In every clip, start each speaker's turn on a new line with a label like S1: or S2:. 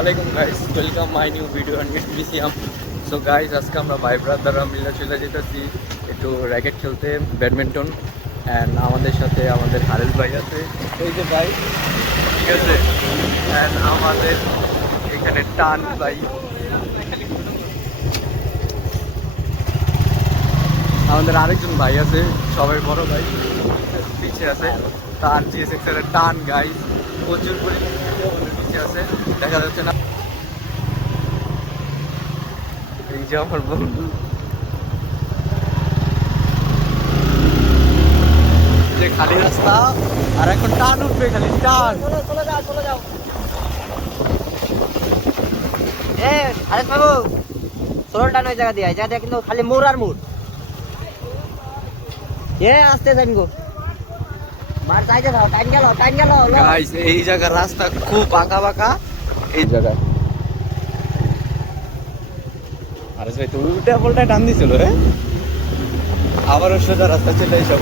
S1: আলাইকুম guys welcome my new video it BCM so guys আজকে আমরা ভাই ব্রাদাররা মিলে চলে যেতেছি একটু র্যাকেট খেলতে ব্যাডমিন্টন অ্যান্ড আমাদের সাথে আমাদের হারেস ভাই আছে। এই যে ভাই, ঠিক আছে? অ্যান্ড আমাদের এখানে টান ভাই। আমাদের আরেকজন ভাই আছে, সবাই বড় ভাই, পিছে আছে। টান জিএসএক্স এর টান গাইস প্রচুর পরিমাণে। আমার বন্ধু। খালি রাস্তা, আর এখন টান উঠবে খালি, টান।
S2: চলে যাও চলে যাও। এ আরেস বাবু টান ওই জায়গা দিয়ে জায়গা দিয়ে কিন্তু খালি মোড় আর মোড়। এ, আসতে যাবি গো।
S1: এই জায়গার রাস্তা খুব বাঁকা বাঁকা। এই জায়গায়। আরে তুমি উল্টা পাল্টা টান দিছিল রে আবারও সোজা রাস্তা চলে এসব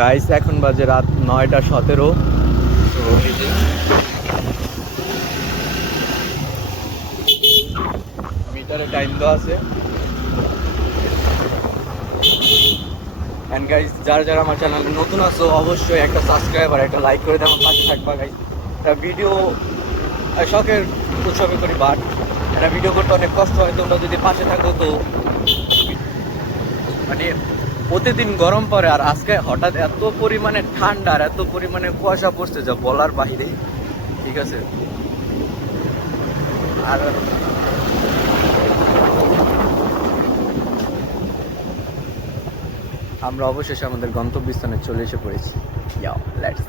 S1: গাইস এখন বাজে রাত নয়টা সতেরো। তো মিটারে টাইম দেওয়া আছে। অ্যান্ড গাইস যারা যারা আমার চ্যানেল নতুন আছো, অবশ্যই একটা সাবস্ক্রাইব আর একটা লাইক করে দেওয়ার পাশে থাকবা গাইস একটা ভিডিও শখের উৎসবে করি বাট একটা ভিডিও করতে অনেক কষ্ট হয়, তোমরা যদি পাশে থাকো, তো মানে প্রতিদিন গরম পড়ে আর আজকে হঠাৎ এত পরিমাণে ঠান্ডা আর এত পরিমাণে কুয়াশা পড়ছে যা বলার বাহিরে। ঠিক আছে? আর আমরা অবশেষে আমাদের গন্তব্যস্থানে চলে এসে পড়েছি। যাও let's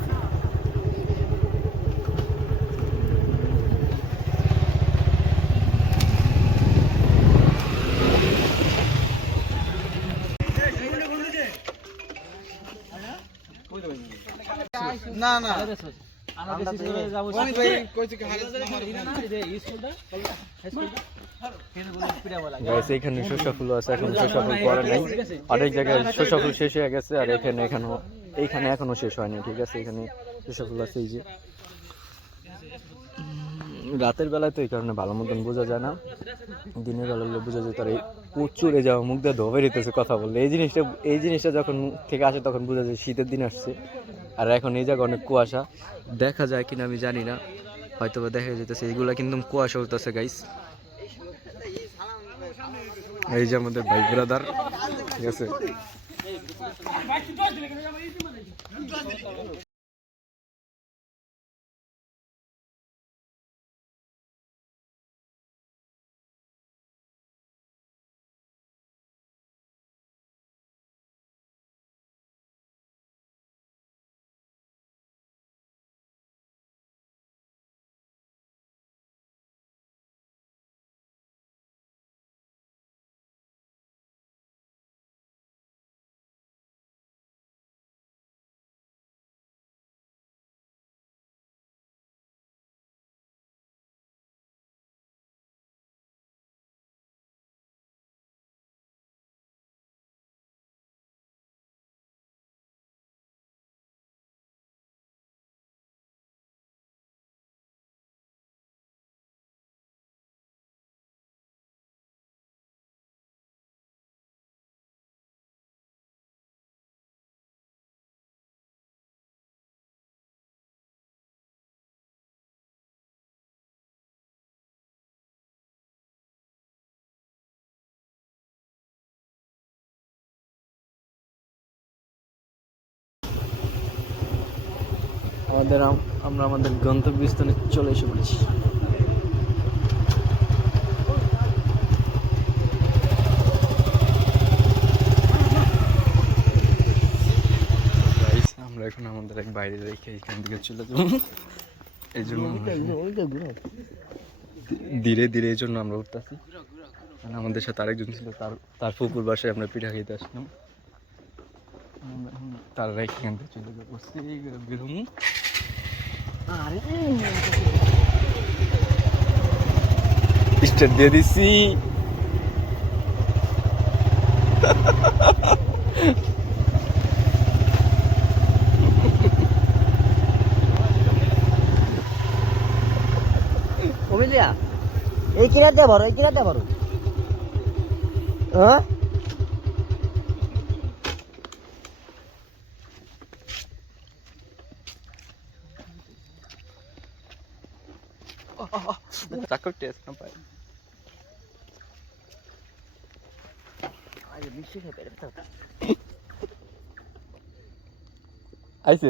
S3: না না।
S1: গাইস এখানে ফুল আছে এখন ফুল পরে নাই। অনেক জায়গায় শসা ফুল শেষ হয়ে গেছে আর এখানে এখনও এইখানে এখনও শেষ হয়নি ঠিক আছে? এখানে শসা ফুল আছে এই যে। রাতের বেলায় তো এই কারণে ভালো মতন বোঝা যায় না। দিনের বেলা হলে বোঝা যায় তার এই প্রচুর এই যাওয়া মুখ দিয়ে ধোবে কথা বললে। এই জিনিসটা এই জিনিসটা যখন থেকে আসে তখন বোঝা যায় শীতের দিন আসছে। আর এখন এই জায়গায় অনেক কুয়াশা। দেখা যায় কিনা আমি জানি না। হয়তো বা দেখা যেতেছে। এইগুলা কিন্তু কুয়াশা হতেছে গাইস এই যে আমাদের ভাই ব্রাদার ঠিক আছে? আমাদের আমরা আমাদের গন্তব্যস্থানে চলে এসে পড়েছি। আমরা এখন আমাদের এক বাইরে রেখে এখান থেকে চলে যাব। এই জন্য ধীরে ধীরে এই জন্য আমরা উঠতেছি। আমাদের সাথে আরেকজন ছিল, তার তার ফুকুর বাসায় আমরা পিঠা খেতে আসলাম। তার রেখে এখান থেকে চলে যাব। সেই বেরোমু
S2: আরে
S1: স্টার্ট দিয়ে দিছি।
S2: এই কিনার দিয়ে ভরো এই কিনার দিয়ে ভরো। হ্যাঁ? ব্যথা হচ্ছে।
S1: আইছে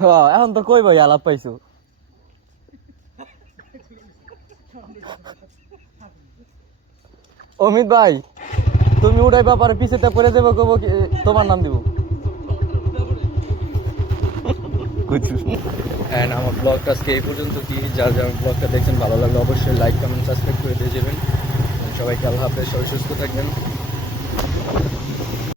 S1: হ্যাঁ, এখন তো কই ভাই আলাপ পাইছো? অমিত ভাই তুমি উড়াই ব্যাপারে পিছেতে পড়ে কব তোমার নাম দিব। অ্যান্ড আমার ব্লগটা আজকে এই পর্যন্ত কি? যার যার ব্লগটা দেখছেন ভালো লাগলে অবশ্যই লাইক কমেন্ট সাবস্ক্রাইব করে দিয়ে যাবেন। সবাইকে আল্লাহ হাফেজ, সবাই সুস্থ থাকবেন।